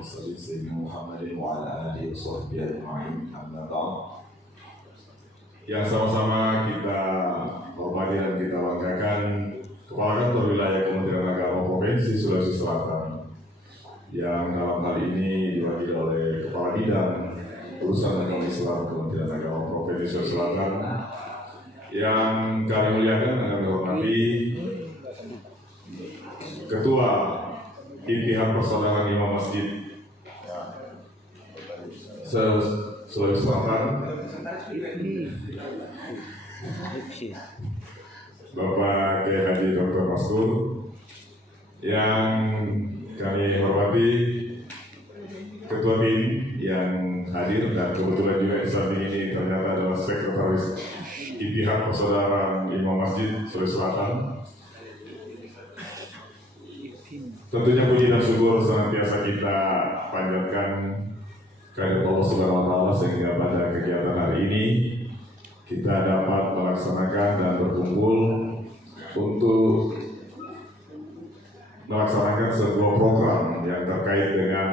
المرسلين سيدنا محمد وعلى آله وصحبه أجمعين أما بعد. Yang sama-sama kita hormati dan kita banggakan Kepala Kantor Wilayah Kementerian Agama Provinsi Sulawesi Selatan yang dalam hal ini diwakili oleh Kepala Bidang Urusan Agama Islam Kementerian Agama Provinsi Sulawesi Selatan, yang kami muliakan dan kami hormati Ketua Pimpinan Persaudaraan Imam Masjid Sulawesi Selatan, Bapak Kiai Haji Dr. Maskur, yang kami hormati Ketua BIM yang hadir dan kebetulan juga di samping ini ternyata adalah Sekretaris Pimpinan Persaudaraan Imam Masjid Sulawesi Selatan. Tentunya puji dan syukur senantiasa kita panjatkan kehadirat Allah Subhanahu wa Ta'ala sehingga pada kegiatan hari ini kita dapat melaksanakan dan berkumpul untuk melaksanakan sebuah program yang terkait dengan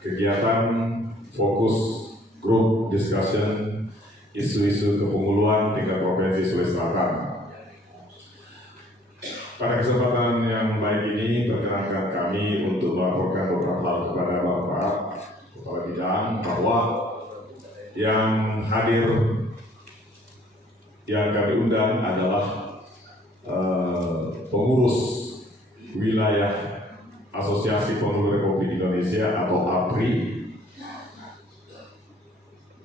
kegiatan fokus group discussion isu-isu kepemiluan tingkat provinsi Sulawesi Selatan. Pada kesempatan yang baik ini, perkenankan kami untuk melaporkan beberapa hal kepada Bapak Kepala Bidang bahwa yang hadir yang kami undang adalah pengurus wilayah Asosiasi Pemulung Republik Indonesia atau APRI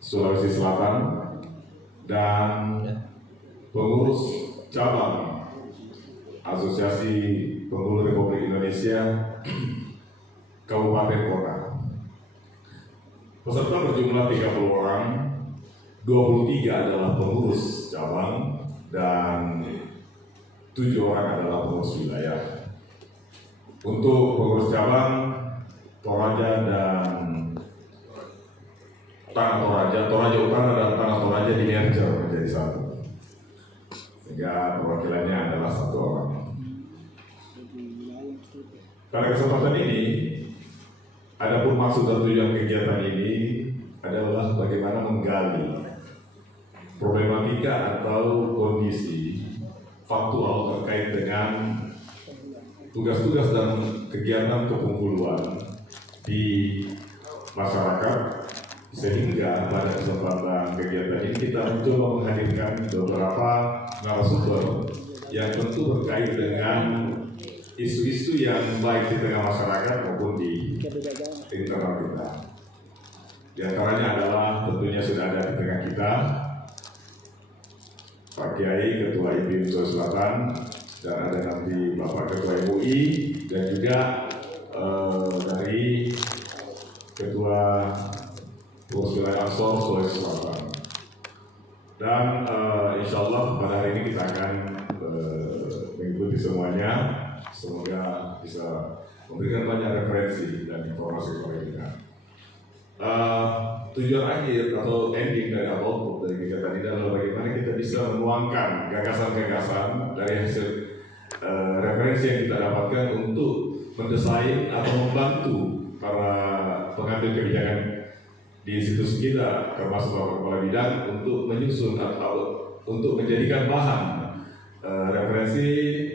Sulawesi Selatan dan pengurus cabang Asosiasi Pemulung Republik Indonesia Kabupaten Kota. Peserta berjumlah 30 orang, 23 adalah pengurus cabang dan 7 orang adalah pengurus wilayah. Untuk pengurus cabang, Toraja dan Tanah Toraja Utara dan Tanah Toraja di merger menjadi satu, sehingga perwakilannya adalah 1 orang. Pada kesempatan ini, adapun maksud dan tujuan kegiatan ini adalah bagaimana menggali problematika atau kondisi faktual terkait dengan tugas-tugas dan kegiatan kepemiluan di masyarakat, sehingga pada kesempatan kegiatan ini kita mencoba menghadirkan beberapa narasumber yang tentu terkait dengan isu-isu yang baik di tengah masyarakat maupun di internal kita. Di antaranya adalah tentunya sudah ada di tengah kita Pak Kiai Ketua IPIN Sulawesi Selatan, dan ada nanti Bapak Ketua MUI dan juga dari Ketua Pengurus Wilayah Ansor Sulawesi Selatan. Dan insya Allah pada hari ini kita akan mengikuti semuanya. Semoga bisa memberikan banyak referensi dan informasi kepada kita. Tujuan akhir atau ending dari awal dari kegiatan ini adalah bagaimana kita bisa menuangkan gagasan-gagasan dari hasil referensi yang kita dapatkan untuk mendesain atau membantu para pengambil kebijakan di institusi kita, termasuk Bapak Kepala Bidang, untuk menyusun atau untuk menjadikan bahan referensi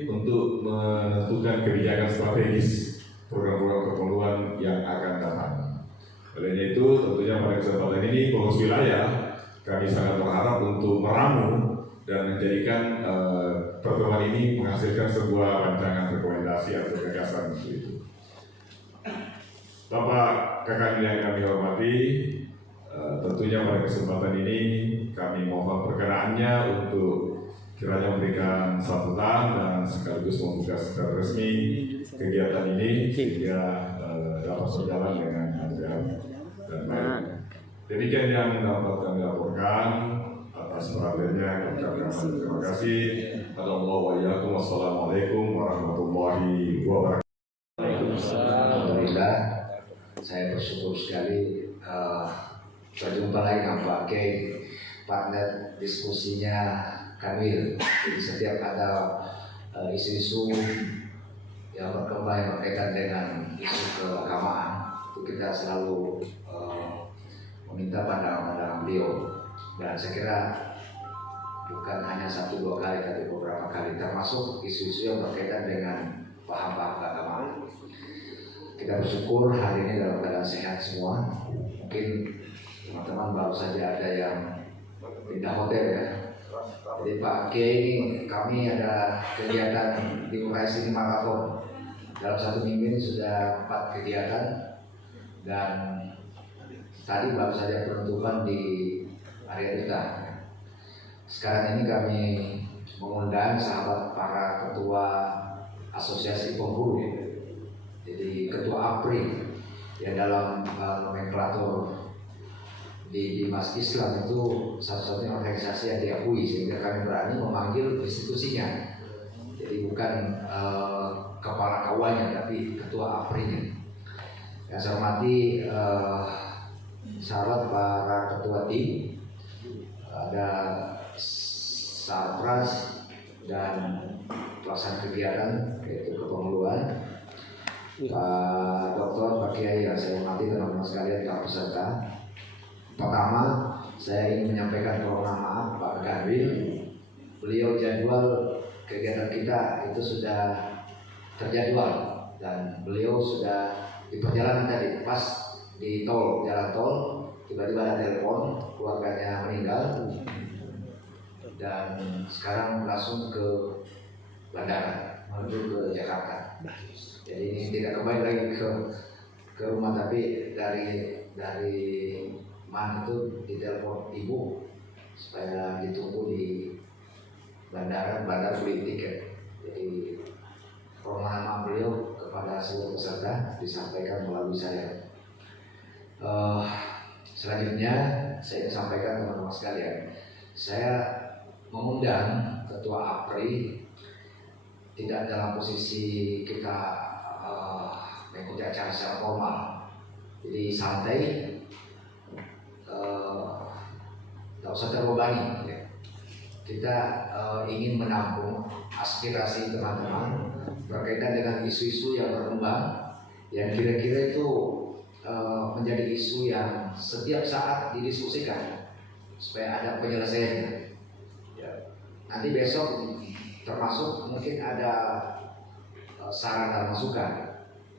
untuk menentukan kebijakan strategis program-program kepemiluan yang akan datang. Oleh itu, tentunya pada kesempatan ini pengurus wilayah kami sangat berharap untuk meramu dan menjadikan pertemuan ini menghasilkan sebuah rancangan rekomendasi atau gagasan itu. Bapak kakak yang kami hormati, tentunya pada kesempatan ini kami mohon perkenaannya untuk kiranya memberikan sambutan dan sekaligus membuka secara resmi kegiatan ini sehingga dapat berjalan dengan lancar dan baik. Demikian yang dapat kami laporkan. Atas perhatiannya kami ucapkan terima kasih. Wassalamualaikum warahmatullahi wabarakatuh. Alhamdulillah, saya bersyukur sekali berjumpa lagi dengan Pak Kiai, partner diskusinya Kamil. Jadi setiap ada isu-isu yang berkembang yang berkaitan dengan isu keagamaan, itu kita selalu meminta pandangan-pandangan beliau, dan saya kira bukan hanya 1-2 kali tapi beberapa kali, termasuk isu-isu yang berkaitan dengan paham-paham agama. Kita bersyukur hari ini dalam keadaan sehat semua. Mungkin teman-teman baru saja ada yang pindah hotel ya. Jadi Pak K ini kami ada kegiatan di Urais ini maraton. Dalam 1 minggu ini sudah 4 kegiatan, dan tadi baru saja penutupan di Arya Duta. Sekarang ini kami mengundang sahabat para ketua asosiasi penghulu, jadi ketua APRI ya, dalam nomenklatur di Mas Islam itu satu-satunya organisasi yang diakui, sehingga kami berani memanggil institusinya. Jadi bukan kepala kawanya tapi ketua APRI-nya. Yang saya hormati sahabat para ketua tim, ada Sarpras dan pelaksana kegiatan yaitu kepemuluan, Pak Dokter, Pak Kiai yang saya hormati, teman-teman sekalian, para peserta. Pertama, saya ingin menyampaikan permohonan maaf Pak Kanwil. Beliau jadwal kegiatan kita itu sudah terjadwal, dan beliau sudah di perjalanan tadi, pas di tol, jalan tol, tiba-tiba ada telepon keluarganya meninggal, dan sekarang langsung ke bandara menuju ke Jakarta. Jadi ini tidak kembali lagi ke rumah, tapi dari Man itu ditelepon ibu supaya ditunggu di bandara beli tiket. Jadi permohonan maaf beliau kepada seluruh peserta disampaikan melalui saya. Selanjutnya saya ingin sampaikan teman-teman sekalian, saya mengundang ketua APRI tidak dalam posisi kita mengikuti acara secara formal, jadi santai, tak usah terbebani ya. Kita ingin menampung aspirasi teman-teman berkaitan dengan isu-isu yang berkembang, yang kira-kira itu menjadi isu yang setiap saat didiskusikan supaya ada penyelesaiannya. Nanti besok termasuk mungkin ada saran dan masukan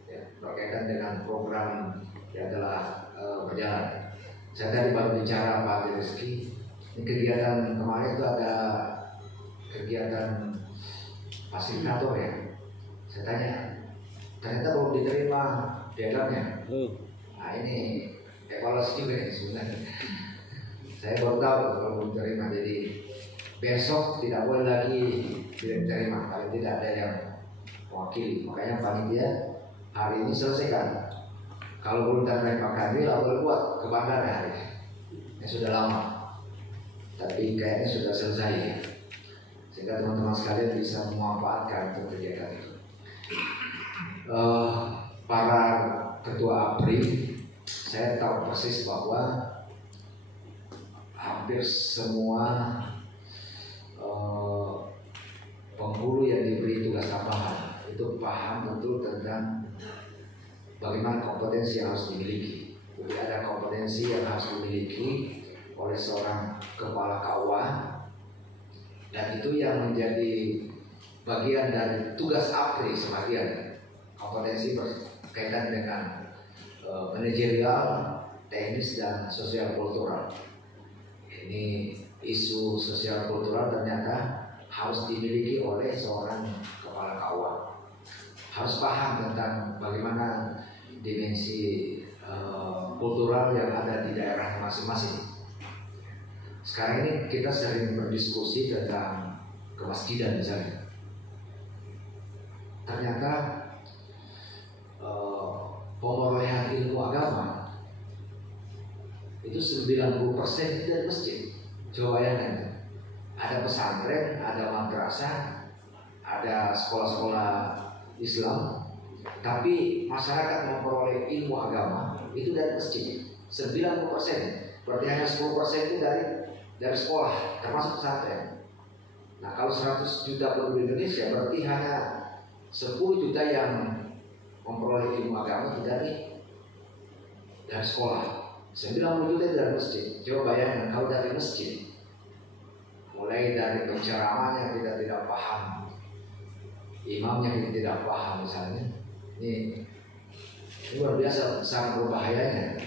ya, berkaitan dengan program yang telah berjalan. Saya tadi baru bicara Pak Rizky, ini kegiatan kemarin itu ada kegiatan fasilitator ya. Saya tanya, ternyata belum diterima diagramnya. Nah ini evaluasi juga nih sebenarnya. Saya baru tahu kalau belum diterima, jadi besok tidak boleh lagi tidak diterima kalau tidak ada yang mewakili. Makanya panitia hari ini selesaikan. Kalau belum terima Pak Kadri, lalu buat ke bandara hari ini. Ini sudah lama, tapi kayaknya sudah selesai ya. Sehingga teman-teman sekalian bisa memanfaatkan untuk kegiatan itu. Para ketua APRI, saya tahu persis bahwa hampir semua penghulu yang diberi tugas tambahan itu paham betul tentang bagaimana kompetensi yang harus dimiliki. Jadi ada kompetensi yang harus dimiliki oleh seorang kepala KUA, dan itu yang menjadi bagian dari tugas APRI sebagian. Kompetensi berkaitan dengan manajerial, teknis, dan sosial kultural. Ini isu sosial kultural ternyata harus dimiliki oleh seorang kepala KUA. Harus paham tentang bagaimana dimensi kultural yang ada di daerah masing-masing. Sekarang ini kita sering berdiskusi tentang kemasjidan misalnya. Ternyata pemerolehan ilmu agama itu 90% dari masjid. Coba bayangkan, ada pesantren, ada madrasah, ada sekolah-sekolah Islam, tapi masyarakat memperoleh ilmu agama itu dari masjid 90%. Berarti hanya 10% itu dari sekolah, termasuk pesantren. Nah, kalau 100 juta penduduk Indonesia, berarti hanya 10 juta yang memperoleh ilmu agama itu dari dan sekolah. 90 juta itu dari masjid. Coba bayangkan kalau dari masjid, mulai dari penceramahnya kita tidak paham, imamnya kita tidak paham misalnya, ini luar biasa sangat berbahayanya.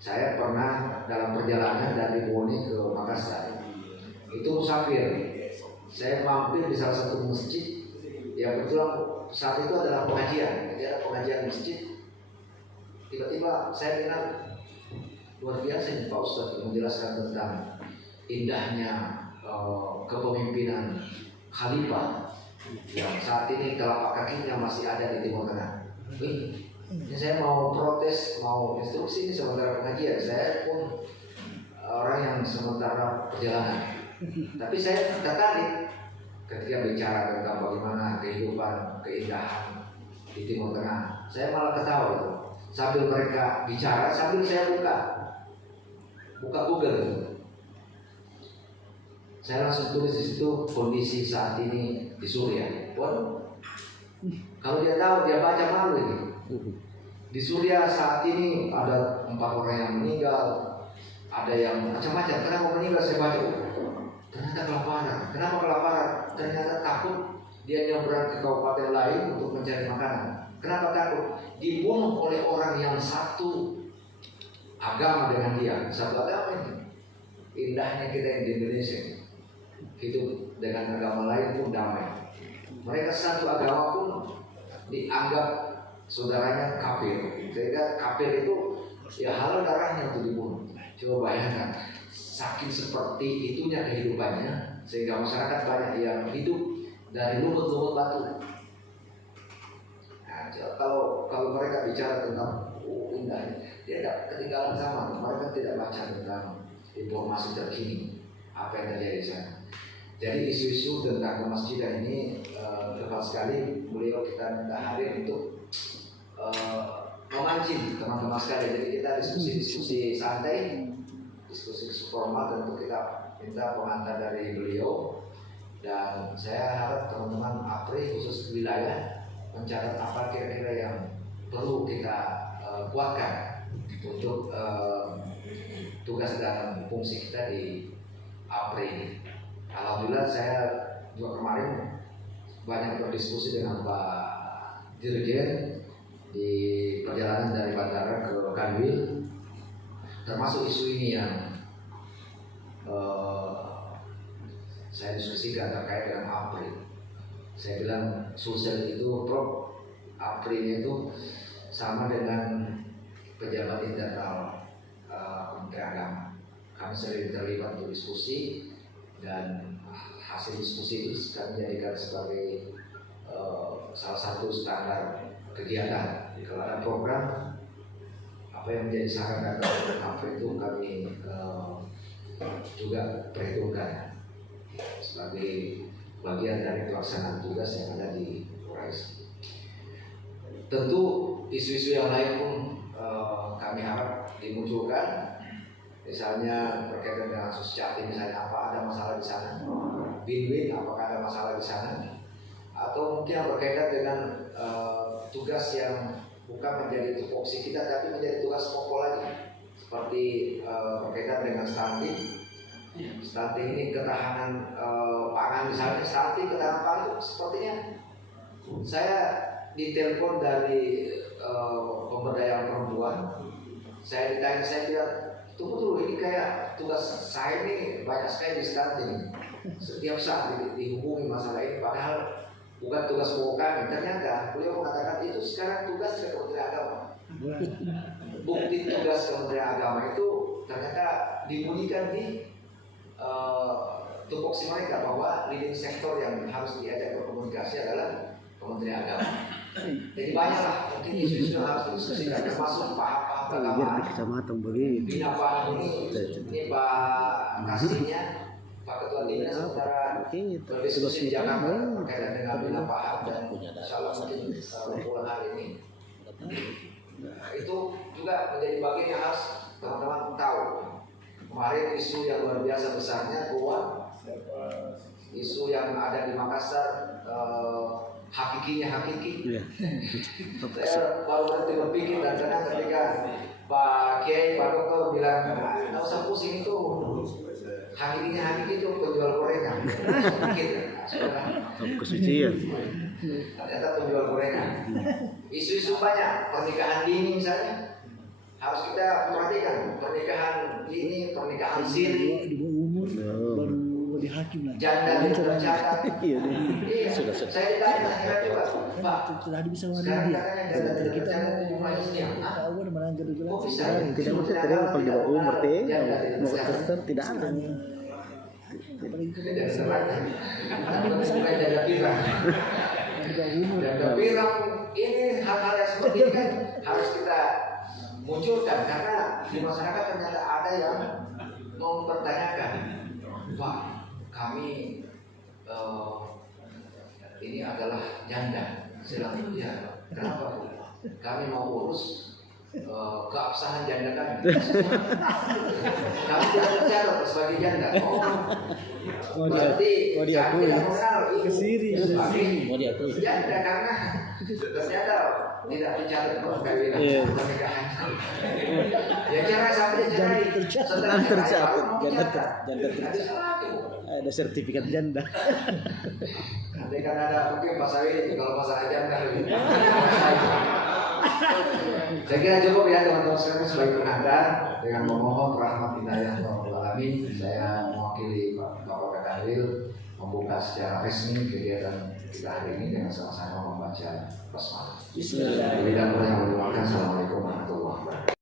Saya pernah dalam perjalanan dari Bone ke Makassar, itu musafir. Saya mampir di salah satu masjid yang kebetulan saat itu adalah pengajian, jadi ada pengajian masjid. Tiba-tiba saya dengar luar biasa Pak Ustadz menjelaskan tentang indahnya kepemimpinan Khalifah yang saat ini telapak kakinya masih ada di Timur Tengah. Ini saya mau protes, mau instruksi ini sementara pengajian. Saya pun orang yang sementara perjalanan, tapi saya tertarik ketika bicara tentang bagaimana kehidupan, keindahan di Timur Tengah. Saya malah ketawa itu. Sambil mereka bicara, sambil saya buka Google. Saya langsung tulis di situ kondisi saat ini di Suriah. Waduh, kalau dia tahu dia baca malu ini. Di Suriah saat ini ada 4 orang yang meninggal, ada yang macam-macam. Kenapa meninggal? Saya baca. Ternyata kelaparan. Kenapa kelaparan? Ternyata takut dia nyebrang ke kabupaten lain untuk mencari makanan. Kenapa takut? Dibunuh oleh orang yang satu agama dengan dia. Satu agama ini. Indahnya kita yang di Indonesia, hidup dengan agama lain pun damai. Mereka satu agama pun dianggap saudaranya kafir. Sehingga kafir itu ya halal darahnya untuk dibunuh. Coba bayangkan, saking seperti itunya kehidupannya, sehingga masyarakat banyak yang hidup dari lumut-lumut batu. Kalau mereka bicara tentang indah, dia tidak ketinggalan zaman. Mereka tidak baca tentang informasi terkini apa yang terjadi di sana. Jadi isu-isu tentang kemasjidan ini tepat sekali beliau kita minta hadir untuk memancing teman-teman sekalian. Jadi kita diskusi santai, diskusi formal, tentu kita minta pengantar dari beliau. Dan saya harap teman-teman APRI khusus wilayah mencatat apa kira-kira yang perlu kita kuatkan untuk tugas dan fungsi kita di APRI ini. Alhamdulillah saya juga kemarin banyak berdiskusi dengan Pak Dirjen di perjalanan dari bandara ke Kanwil, termasuk isu ini yang saya diskusikan terkait dengan APRI. Saya bilang sosial itu, Prof, APRI itu sama dengan pejabat internal Kementerian Agama. Kami sering terlibat untuk diskusi dan hasil diskusi itu kami jadikan sebagai salah satu standar kegiatan. Kalau ada program apa yang menjadi saran dan APRI itu kami juga perhitungkan sebagai bagian dari pelaksanaan tugas yang ada di Polres. Tentu isu-isu yang lain pun kami harap dimunculkan, misalnya berkaitan dengan Susiati, misalnya apa ada masalah di sana, Binwin apakah ada masalah di sana, atau mungkin berkaitan dengan tugas yang bukan menjadi tupoksi kita tapi menjadi tugas pokok lagi, seperti berkaitan dengan stunting. Stunting ini ketahanan pangan, misalnya stunting ketahanan pangan itu sepertinya saya ditelepon dari pemberdayaan perempuan. Saya ditanya, saya bilang tunggu dulu, ini kayak tugas saya ini banyak sekali di stunting. Setiap saat dihubungi masalah ini, padahal bukan tugas pokok kami. Ternyata beliau mengatakan itu sekarang tugas dari Kementerian Agama. Bukti tugas Kementerian Agama itu ternyata dibunyikan di tupoksi mereka bahwa leading sektor yang harus diajak berkomunikasi adalah Kementerian Agama. Jadi banyaklah mungkin isu-isu yang harus didiskusikan, termasuk paham-paham keagamaan. Bina paham ini Pak Kasihnya, Pak Ketua Dinas, sementara berdiskusi di Jakarta berkaitan dengan bina paham dan insyaallah mungkin bulan hari ini. Nah, itu juga menjadi bagian yang harus teman-teman tahu. Kemarin isu yang luar biasa besarnya Goa, isu yang ada di Makassar, hakikinya hakiki. Saya baru nanti berpikir dan ternyata ketika Pak Kiai, Pak Dokter bilang nggak usah pusing itu. Hakiki itu penjual gorengan. Sedikit, saudara. Kesucian. Ternyata penjual gorengan. Isu-isu banyak, pernikahan dini misalnya harus kita perhatikan. Pernikahan dini, pernikahan siri, Di bawah umur baru di hakim lah. janda tidak tercatat. Iya, Iya, sudah. saya ditanya heran juga, Pak. Tidak bisa Sekarang mandiri. katanya janda tidak Kita tercatat di rumah istri. tahu mana yang jadi Kok bisa? Tidak mesti terima kalau di bawah umur teh. Mau terser tidak ada. Tidak seragam. Bukan janda pirang. Di bawah umur. Janda pirang ini hal-hal yang seperti ini kan harus kita munculkan karena di masyarakat ternyata ada yang mempertanyakan, Pak, kami ini adalah janda. Silakan ya. Kenapa Bu? Kami mau urus keabsahan janda kami. Kami tidak tercatat sebagai janda. Berarti kami diakui. tidak mengenal Kesiri. sebagai Mau diakui. janda karena ternyata tidak mencatat perkawinan pernikahan. Ya cerai sampai cerai. Setelah Tercatat. janda Janda tercatat. Ada sertifikat janda. Nanti kan ada mungkin Pak Sawi kalau masalah janda lebih. Saya kira cukup ya teman-teman sekalian sebagai pengantar dengan memohon rahmat hidayah Allah alamin. Saya mewakili Bapak Kadil membuka secara resmi kegiatan kita hari ini dengan sama-sama membaca basmalah. Bismillah. Bila yang mendoakan, assalamualaikum warahmatullahi wabarakatuh.